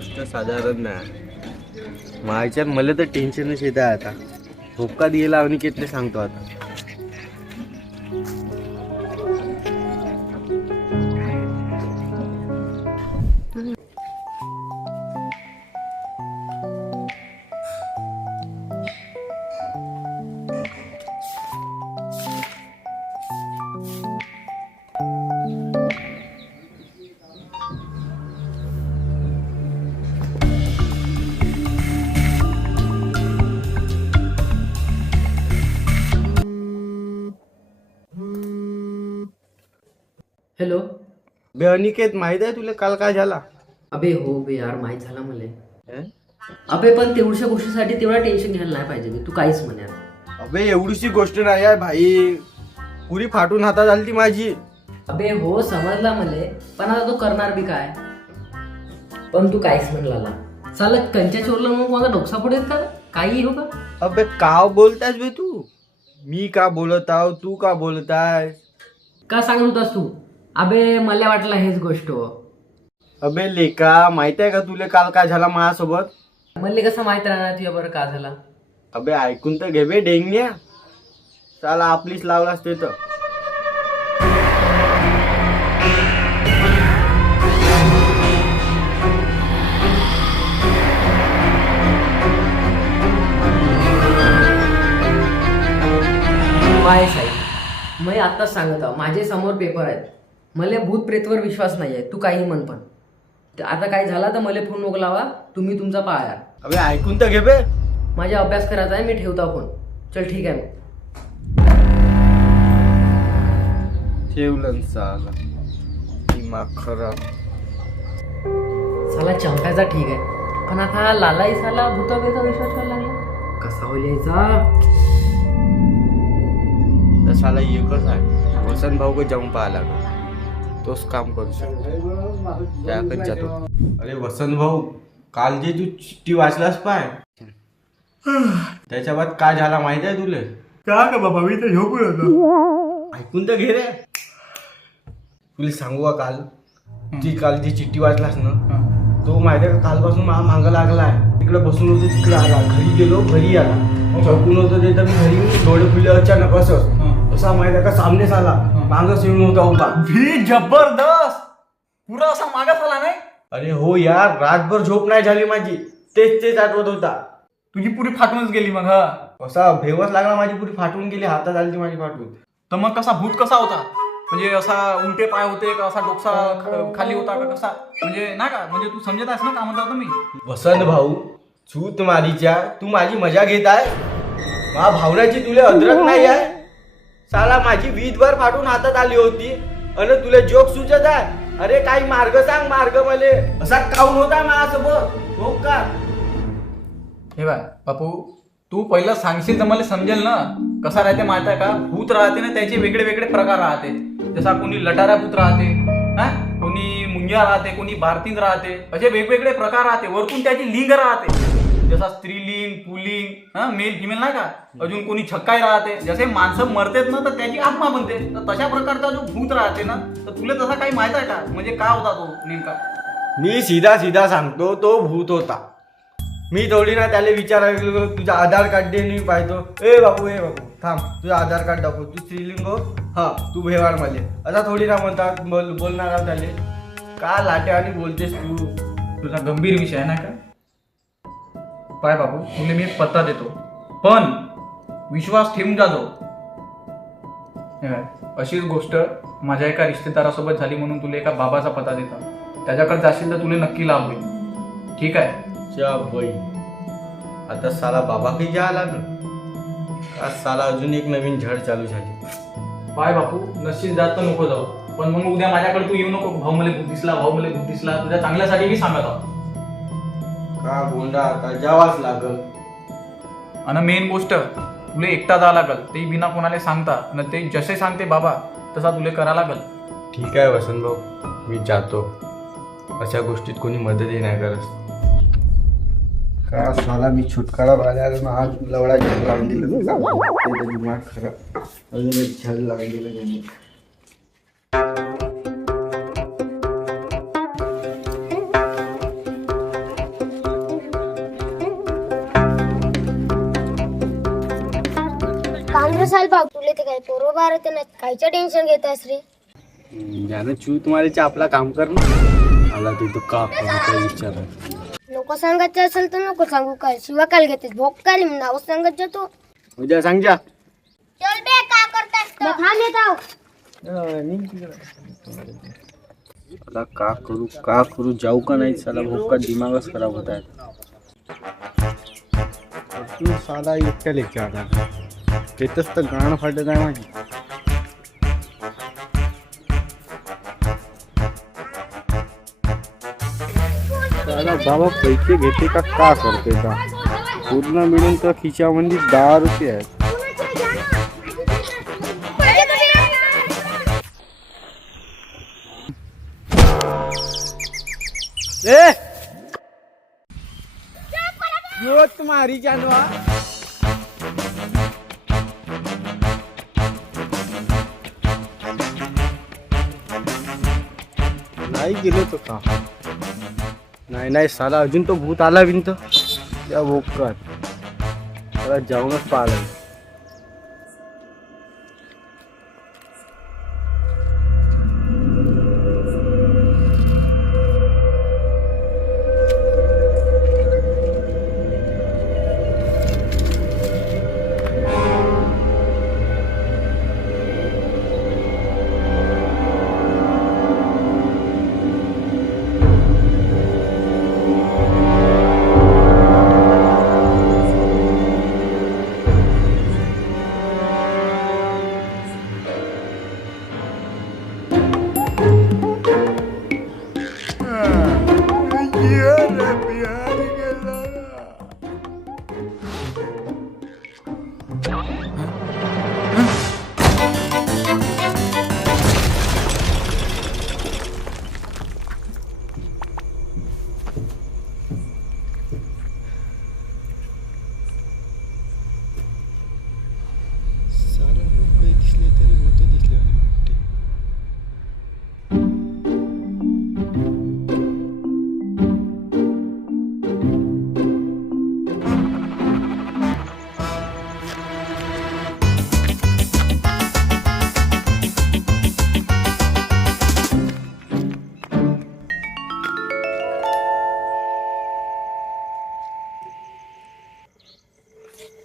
गोष्ट साधारण नाही माझ्यात मला तर टेन्शनच येत आहे आता. धोकात गेला अनिकेतले सांगतो आता. हॅलो. बे अनिकेत, माहित आहे तुला काल काय झाला? अबे हो बे यार, माहीत झालं मला. अबे पण तेवढ्या गोष्टीसाठी तेवढा टेन्शन घ्यायला नाही पाहिजे बे. तू काहीच म्हण यार. अबे एवढीशी गोष्ट नाही आहे भाई, पुरी फाटून हातात आली ती माझी. अबे हो समजला मले, पण आता तो करणार बी काय. पण तू काहीच म्हणला चाल कंच्या चोरला मग माझा डोकसा पुढे का काही हो का. अबे का बोलतायस बे तू? मी का बोलत आहो, तू का बोलताय? का सांगत होतास तू? अबे मला वाटलं हेच गोष्ट. अबे लेका, माहित आहे का तुला काल काय झाला माझ्यासोबत? मला कसं माहित राहणार तुझ्या बरं का झाला. अबे ऐकून तर घे बे डेंग्या. चला आपलीच लावलास ते तर. काय साहेब, मी आत्ताच सांगत आहो, माझे समोर पेपर आहेत. मला भूत प्रेतवर विश्वास नाही आहे. तू काही म्हण पण आता काय झाला तर मला फोन नको लावा. तुम्ही तुमचा पाया. अबे ऐकून तर घे बे. माझा अभ्यास करायचा आहे, मी ठेवता फोन. चल ठीक आहे मग. ठेवलं साला, दिमाग खराब. साला चंपायचा ठीक आहे, पण आता लालाई साला भूताबेचा विश्वास करायला लागला. कसा होईल यायचा? तर साला एकच आहे, वसंत भाऊ को जाऊन पाहायला तोच काम करू शकतो. त्याकडे जातो. अरे वसंत भाऊ, काल जे तू चिठ्ठी वाचलास पाय, त्याच्या बाद काय झाला माहित आहे तुले? का का बाबा, मी तर झोपून होतो. ऐकून तर घे रे. तुला सांगू का, काल जी चिठ्ठी वाचलास ना, तो माहिती आहे का कालपासून मला मागं लागलाय. तिकडे बसून होतो, तिकडे आला. घरी गेलो, घरी आला. झोपून होतो ते तर मी घरी डोळे खुले अचानक असा माहिती आहे का सामनेच आला. मागच येऊन होता उभा. भी जबरदस्त, पुरा असा मागास आला नाही. अरे हो यार, रातभर झोप नाही झाली माझी. तेच आठवत होता. तुझी पुरी फाटूनच गेली मग. हा, असा भेवच लागला, माझी पुरी फाटून गेली. हातात आली ती माझी फाटून. तर मग कसा भूत कसा होता? म्हणजे असा उलटे पाय होते का, असा डोकसा खाली होता का, कसा म्हणजे ना का, म्हणजे तू समजत आहेस ना का म्हणता तुम्ही? वसंत भाऊ, छूत मारीच्या तू माझी मजा घेत आहे. मा भावनाची तुला अद्रक नाही आहे. साला माझी वीजभर फाटून हातात आली होती आणि तुला जोक सुचत आहे. अरे काही मार्ग सांग, मार्ग मले. असा काऊन होता माझ्यासोबत हो का? हे बाय बापू, तू पहिलं सांगशील तर मला समजेल ना. कसा राहते माहित आहे का, भूत राहते ना, त्याचे वेगळे वेगळे प्रकार राहते. जसा कोणी लटारा भूत राहते, हा, कोणी मुंग्या राहते, कोणी भारतीन राहते. असे वेगवेगळे प्रकार राहते. वरतून त्याची लिंग राहते, जसा स्त्रीलिंग, पुलिंग, मेल फिमेल नाही का. अजून कोणी छक्काय राहते. जसे माणसं मरतेत ना तर त्याची आत्मा बनते. तर तशा प्रकारचा जो भूत राहते ना, तर तुला तसा काही माहित आहे का, म्हणजे काय होता तो नेमका? मी सीधा सांगतो, तो भूत होता. मी थोडी ना त्याला विचारायला गेलो, तुझा आधार कार्ड दे. मी पाहतो, ए बाबू थांब, तुझं आधार कार्ड दाखव, तू स्त्रीलिंग हो, हा तू भेवाड मध्ये. आता थोडी ना म्हणतात बोलणार आहोत त्याले. का लाटे आणि बोलतेस तू? तुझा गंभीर विषय आहे ना का? पाय बाबू, तुला मी एक पत्ता देतो, पण विश्वास ठेवून जा जो. अशीच गोष्ट माझ्या एका रिश्तेदारासोबत झाली म्हणून तुला एका बाबाचा पत्ता देतो. त्याच्याकडे जाशील तर तुला नक्की लाभ होईल. ठीक आहे? बाई, आता साला बाबा काही जा आला ना. आज साला अजून एक नवीन झड चालू झाली. पाय बापू, नशीब जात तर नको जाऊ, पण मग उद्या माझ्याकडे तू येऊ नको. भाऊ मला भूत दिसला, भाऊ मला भूत दिसला. तुझ्या चांगल्यासाठी मी सांगत आहो. का गोंडा, आता जावाच लागल. आणि मेन गोष्ट, तुला एकटा जा लागल, ते बिना कोणाला सांगता. आणि ते जसे सांगते बाबा तसा तुला करा लागल. ठीक आहे वसंत भाऊ, मी जातो. अशा गोष्टीत कोणी मदतही नाही करत. का साला मी छुटकारा पाहिला ना, आज लवडा झड लावून दिलं. दिमाग खराब, अजून एक झड लावून दिलं त्यांनी. साल भाऊ तुले ते काय बरोबर आहे ना कायचं टेन्शन घेतास रे ज्यानं चू तुम्हाला आपला काम कर ना मला तिथं का विचार नको सांगायचं असेल तर नको सांगू काय शिवा काल घेतेस भोग काल नाव सांगत जातो उद्या सांग जा चल बे का करतास थांब येत आहो मला का करू जाऊ का नाही साला भोग का दिमागच खराब होत आहे तू साला एकट्या लेके आला तेच तर गाणं फाटत आहे माझी साला बाबा पैसे घेते का करते का पूर्ण मिळून तर खिशामध्ये 10 रुपये आहेत यो तुम्हारी जानवा नाही गेलो तो का नाही साला अजून तो भूत आला बिन तर त्या भोकात त्याला जाऊनच पाहिलं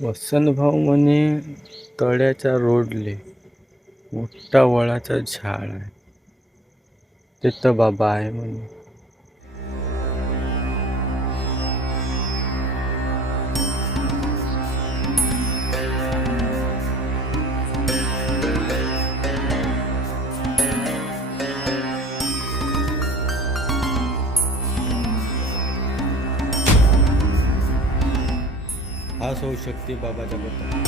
वसंत भाऊ म्हणे तळ्याच्या रोडले मोठा वडाचा झाड आहे तिथं बाबा आहे म्हणे हाच होऊ शकते बाबाच्या बद्दल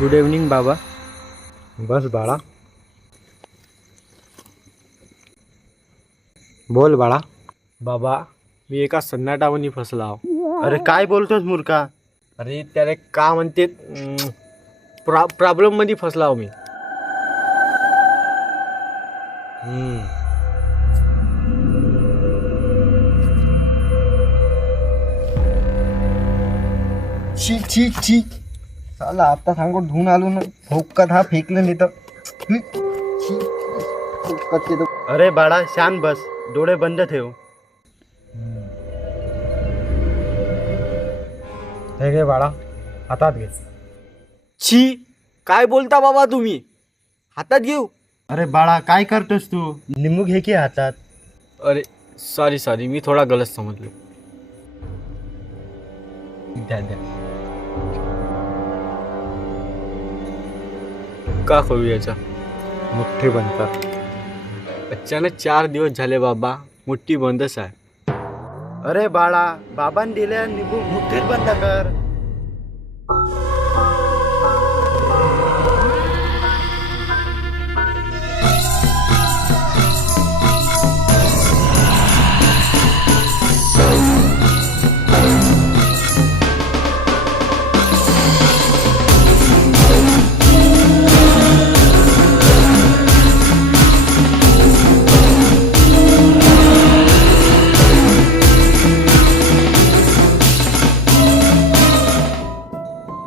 गुड इव्हनिंग बाबा बस बाळा बोल बाळा बाबा मी एका सन्नाटावनी फसला आहो अरे काय बोलतोस मूर्खा अरे त्याला का म्हणते प्रॉब्लेम मध्ये फसला आहो मी छी छी छी साला आता सांगू धुवून आलो ना भोकात हा फेकलं नाही तर अरे बाळा शांत बस डोळे बंद ठेव हे घे बाळा हातात घे छी काय बोलता बाबा तुम्ही हातात घेऊ अरे बाळा काय करतोस तू लिंबू घे की हातात अरे सॉरी मी थोडा गलत समजलो द्या का करू याचा मुठ्ठी बनतात अचानक 4 दिवस झाले बाबा मुठ्ठी बंदच आहे अरे बाळा बाबांनी दिल्या निघू मुठ्ठीत बंद कर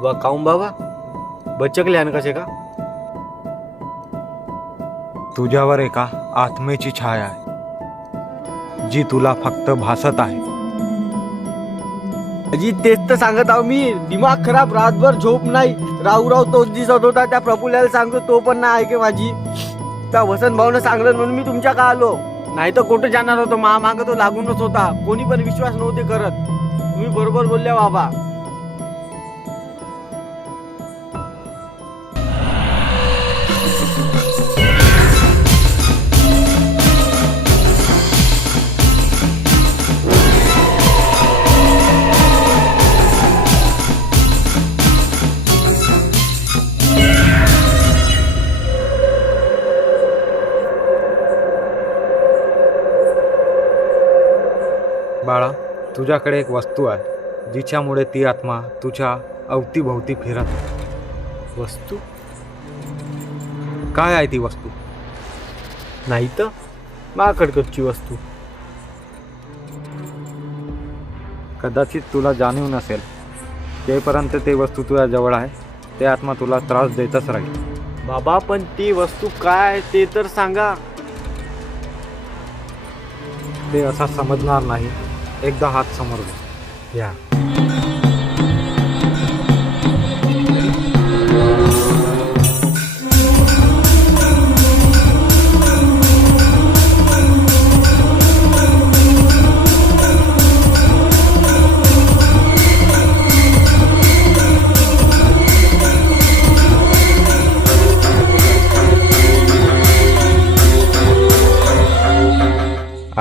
वा काऊन बाबा बचकले आणि कसे का? तुझ्यावर एका आत्मेची छाया आहे जी तुला फक्त भासत आहे. अजी तेच तर सांगत आहो मी. दिमाग खराब, रातभर झोप नाही. राहू तोच दिसत होता. त्या प्रफुल्लाला सांगतो तो पण नाही ऐके माझी. त्या वसंत भाऊनं सांगलं म्हणून मी तुमच्या का आलो. नाही तर कुठं जाणार होतो. माग तो लागूनच होता. कोणी पण विश्वास नव्हते करत. तुम्ही बरोबर बोलल्या बाबा. बाळा, तुझ्याकडे एक वस्तू आहे जिच्यामुळे ती आत्मा तुझ्या अवतीभोवती फिरत आहे. वस्तू काय आहे ती वस्तू? नाही तर माकडकटची वस्तू. कदाचित तुला जाणीव नसेल. जेपर्यंत ती वस्तू तुझ्या जवळ आहे ते आत्मा तुला त्रास देतच राहील. बाबा पण ती वस्तू काय ते तर सांगा. ते असा समजणार नाही. एकदा हात समोर घे. या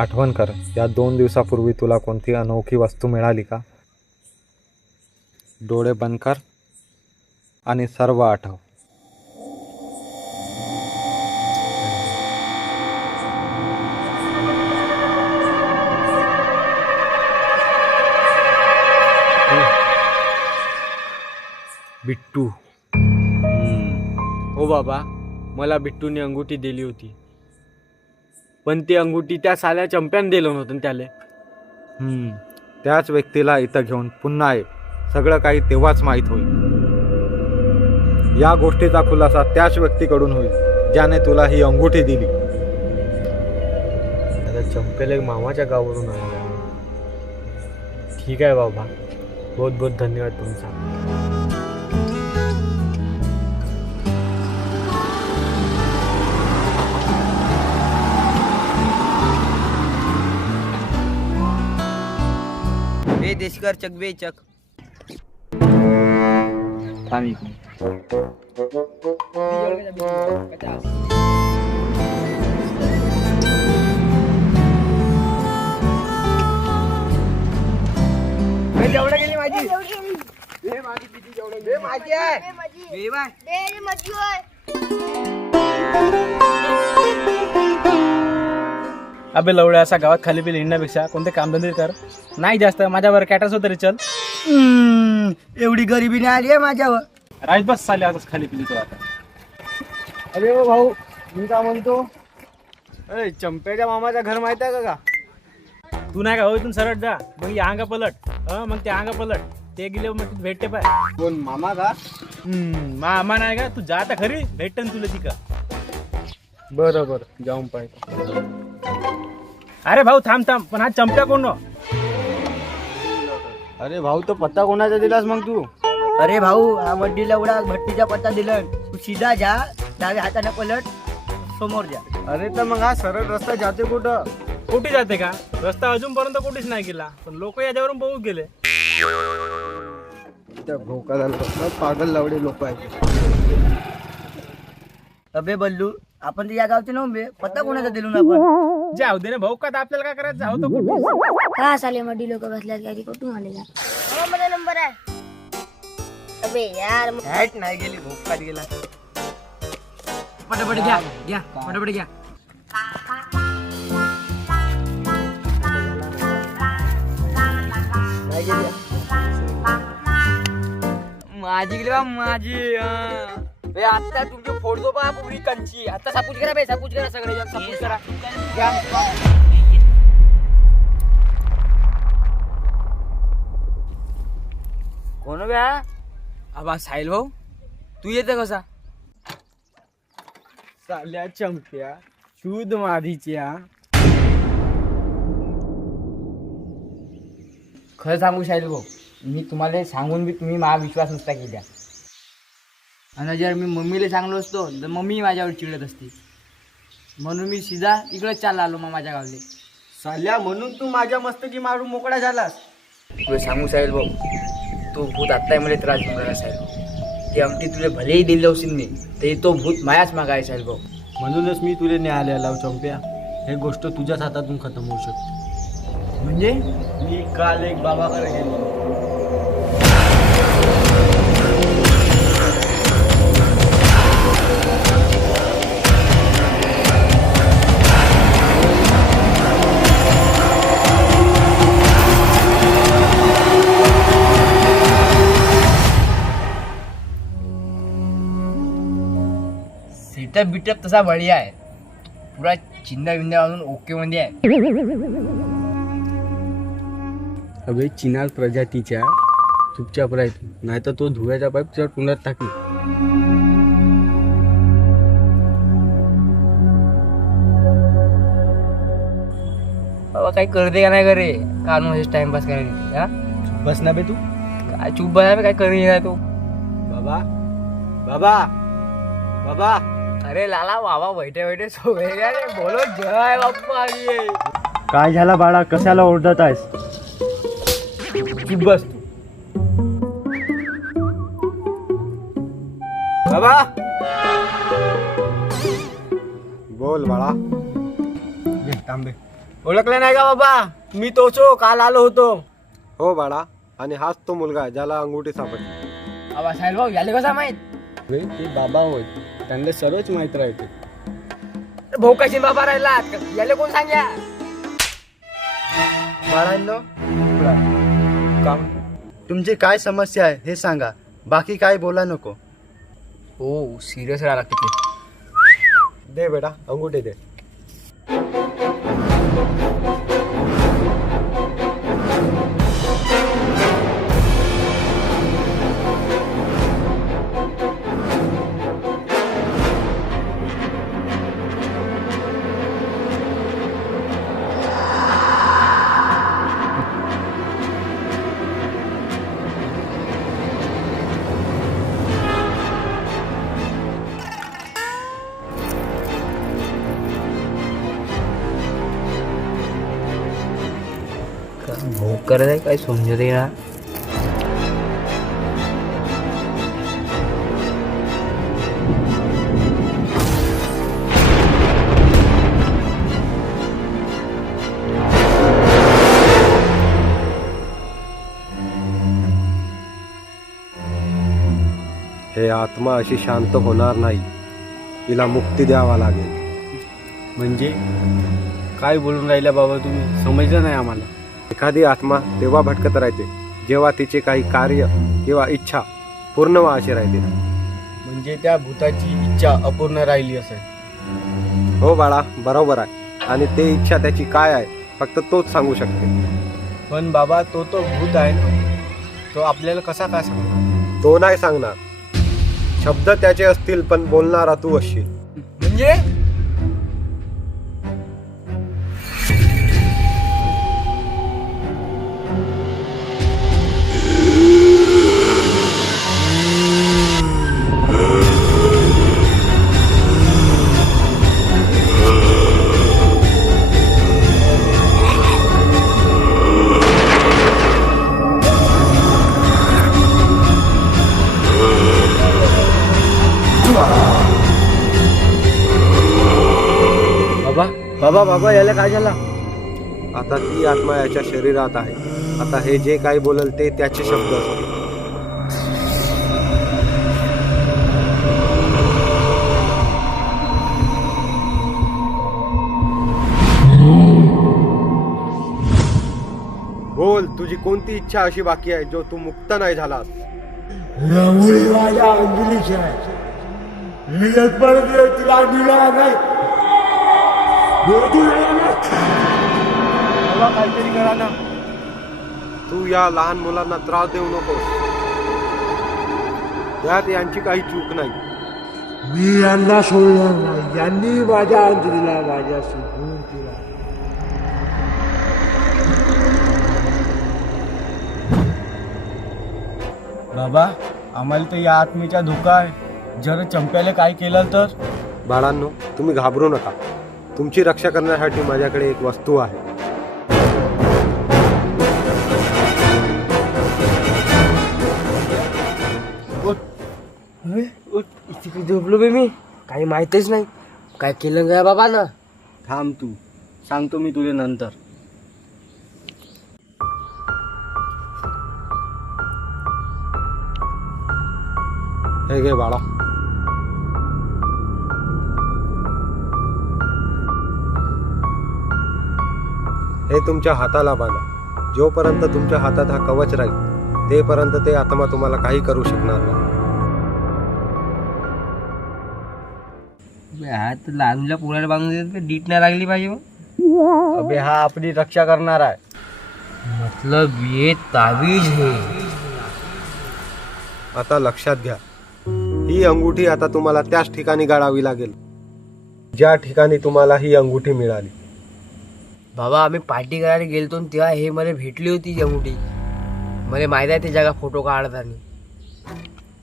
आठवण कर, या 2 दिवसापूर्वी तुला कोणती अनोखी वस्तू मिळाली का? डोळे बंद कर आणि सर्व आठव. बिट्टू. हो बाबा, मला बिट्टूने अंगुठी दिली होती. पण ती अंगुठी त्या साल्या चंप्याने दिलं नव्हतं त्याले. त्याच व्यक्तीला इथं घेऊन पुन्हा ये. सगळं काही तेव्हाच माहीत होईल. या गोष्टीचा खुलासा त्याच व्यक्तीकडून होईल ज्याने तुला ही अंगुठी दिली. आता चंपेला एक मामाच्या गावावरून आला. ठीक आहे बाबा, बहुत बहुत धन्यवाद तुमचा. देशकर चक बे चक. जेवढं गेली माझी. माझी होय. अबे लवड्या, असा गावात खाली पिली हिंडण्यापेक्षा कोणते कामधंदे कर. नाही जास्त माझ्यावर कॅटर्स तरी चल. एवढी गरिबी नाही आली आहे माझ्यावर. राईत बस चालले असंच खाली पिली तो आता. अरे ओ भाऊ, मी काय म्हणतो, अरे चंप्याच्या मामाचं घर माहित आहे का? तू नाही का हो, इथून सरळ जा, मग या अंगा पलट. मग ते अंगा पलट ते गेले मग भेटते पाय. कोण मामा का? मामा नाही का, तू जा आता खरी, भेटन तुला ती का. बरोबर, जाऊन पाहिजे. अरे भाऊ थांब थांब, पण हा चंप्या कोण? अरे भाऊ, तो पत्ता कोणाचा दिलास मग तू? अरे भाऊ, हा वड्डीला उडा भट्टीचा पत्ता दिला. तू सीधा जा, डाव्या हाताने पलट, समोर जा. अरे तर मग हा सरळ रस्ता जाते कुठं? कुठे जाते का? रस्ता अजूनपर्यंत कुठेच नाही गेला, पण लोक याच्यावरून बघू गेले. त्या भोकाला पागल लावडे लोक आहेत. अबे बल्लू, आपण तर या गावचे नव्हे, पत्ता कोणाचा दिलो ना आपण. जाऊ दे ना भाऊ, का आपल्याला काय करायचं, जाऊ तर कुठे. का साले मडी लोक बसल्यात गाडी कुठून आले का? माझा नंबर आहे. अबे यार, हॅट नाही गेली, भोग काढ गेला. पटापट घ्या घ्या, पटापट घ्या. माझी गेली बा माझी. आता तुमची फोडतो बा पुरी कंची. आता सापूच करा बे, सापूच करा, सगळे जण सापूच करा. कोण ब्या? आबा साहिल भाऊ तू येते कसा? साल्या चंप्या शुद्ध मादीच्या. खरं सांगू साहिल भाऊ, मी तुम्हाला सांगून बी तुम्ही माझा विश्वास नसता केला. आणि जर मी मम्मीला सांगलो असतो तर मम्मी माझ्यावर चिडत असती. म्हणून मी सीधा इकडंच चालला आलो माझ्या गावले. साल्या म्हणून तू माझ्या मस्तकी मारून मोकळा झालास. तुला सांगू साहिल भाऊ, तो भूत आत्ताही मला त्रास देऊन राहिला साहिल भाऊ. ते आमटी तुला भलेही दिलं असेल नाही तरी तो भूत मायाच मागा आहे साहिल भाऊ. म्हणूनच मी तुला न्यायालयाला लाव चंप्या. हे गोष्ट तुझ्याच हातातून खतम होऊ शकते. म्हणजे मी काल एक बाबाकडे गेलो. सेटअप बिटअप तसा बढिया आहे. पुरा चिंदा बिंदा घालून ओके मध्ये आहे. अबे चिनार प्रजातीच्या चुपचाप राहतो, नाहीतर तो धुव्याच्या पाईपच्या कुंडात टाकली. बाबा काही करते का नाही करे कानून टाइमपास करायला हा? बस ना बे तू. काय चूप बना काय करते नाही तो. बाबा बाबा बाबा. अरे लाला बाबा बैठे बैठे सोएगा रे. बोलो जय बाप्पा की. काय झाला बाळा, कशाला ओरडत आहेस? चुप बस तू. बाबा बोल बाळा. घे तांबे. ओळखलं नाही का बाबा? मी तोच हो, काल आलो होतो. हो बाळा, आणि हाच तो मुलगा ज्याला अंगुठी सापडली. बाबा साहेब भाऊ याले कसा माहित? बे, ते बाबा होय, त्यांना सर्वच माहित राहते. भाऊ कशी बाबा राहिला याले कोण सांग्या? बाळांनो, तुमची काय समस्या आहे हे सांगा, बाकी काय बोला नको. हो सिरियस राहा लागते. दे बेटा अंगुठी दे. भाऊ करत आहे काय समजत ना. हे आत्मा अशी शांत होणार नाही, तिला मुक्ती द्यावा लागेल. म्हणजे काय बोलून राहिल्या बाबा तुम्ही? समजलं नाही आम्हाला. एखादी आत्मा तेव्हा भटकत राहते जेव्हा तिचे काही कार्य किंवा इच्छा पूर्ण व्हायची राहते. म्हणजे त्या भूताची इच्छा अपूर्ण राहिली असेल. हो बाळा, बरोबर आहे. आणि ते इच्छा त्याची काय आहे फक्त तोच सांगू शकते. पण बाबा तो भूत आहे ना, तो आपल्याला कसा काय सांगणार? तो नाही सांगणार. शब्द त्याचे असतील पण बोलणारा तू असशील. म्हणजे बाबा बाबा याला काय झाला? आता ती आत्मा याच्या शरीरात आहे. आता हे जे काही बोलल ते त्याचे शब्द असतील. बोल, तुझी कोणती इच्छा अशी बाकी आहे जो तू मुक्त नाही झालास? काहीतरी करा ना. तू या लहान मुलांना त्रास देऊ नकोस. त्यात यांची काही चूक नाही. मी यांना सोडणार नाही. यांनी माझ्या अंजलीला माझ्याशी दूर केला. बाबा आम्हाला तर या आत्मेचा धोका आहे. जर चंप्याला काय केलं तर? बाळांनो, तुम्ही घाबरू नका. तुमची रक्षा करण्यासाठी माझ्याकडे एक वस्तू आहे. इथे झोपलो बे मी, काही माहितीच नाही काय केलं ग बाबा ना. थांब तू, सांगतो मी तुला नंतर. हे घे बाळा. हे तुमच्या हाताला बांधा. जोपर्यंत तुमच्या हातात हा कवच राहील तेपर्यंत ते आत्मा तुम्हाला काही करू शकणार नाही. हात लालूला पोळ्याला बांधून देत, डीट नाही लागली पाहिजे मग. अबे हा आपली रक्षा करणार आहे. मतलब ये तावीज है. आता लक्षात घ्या, ही अंगुठी आता तुम्हाला त्याच ठिकाणी गाडावी लागेल ज्या ठिकाणी तुम्हाला ही अंगुठी मिळाली. बाबा आम्ही पार्टी करायला गेलतो न तेव्हा हे मला भेटली होती अंगुठी. मला माहित आहे ते जागा फोटो काढताना.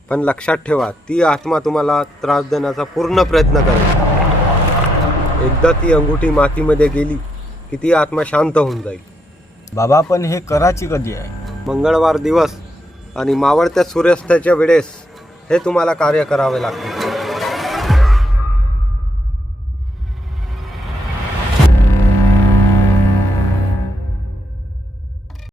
पण लक्षात ठेवा, ती आत्मा तुम्हाला त्रास देण्याचा पूर्ण प्रयत्न करेल. एकदा ती अंगुठी मातीमध्ये गेली की ती आत्मा शांत होऊन जाईल. बाबा पण हे करायची कधी आहे? मंगळवार दिवस आणि मावळत्या सूर्यास्ताच्या वेळेस हे तुम्हाला कार्य करावे लागते.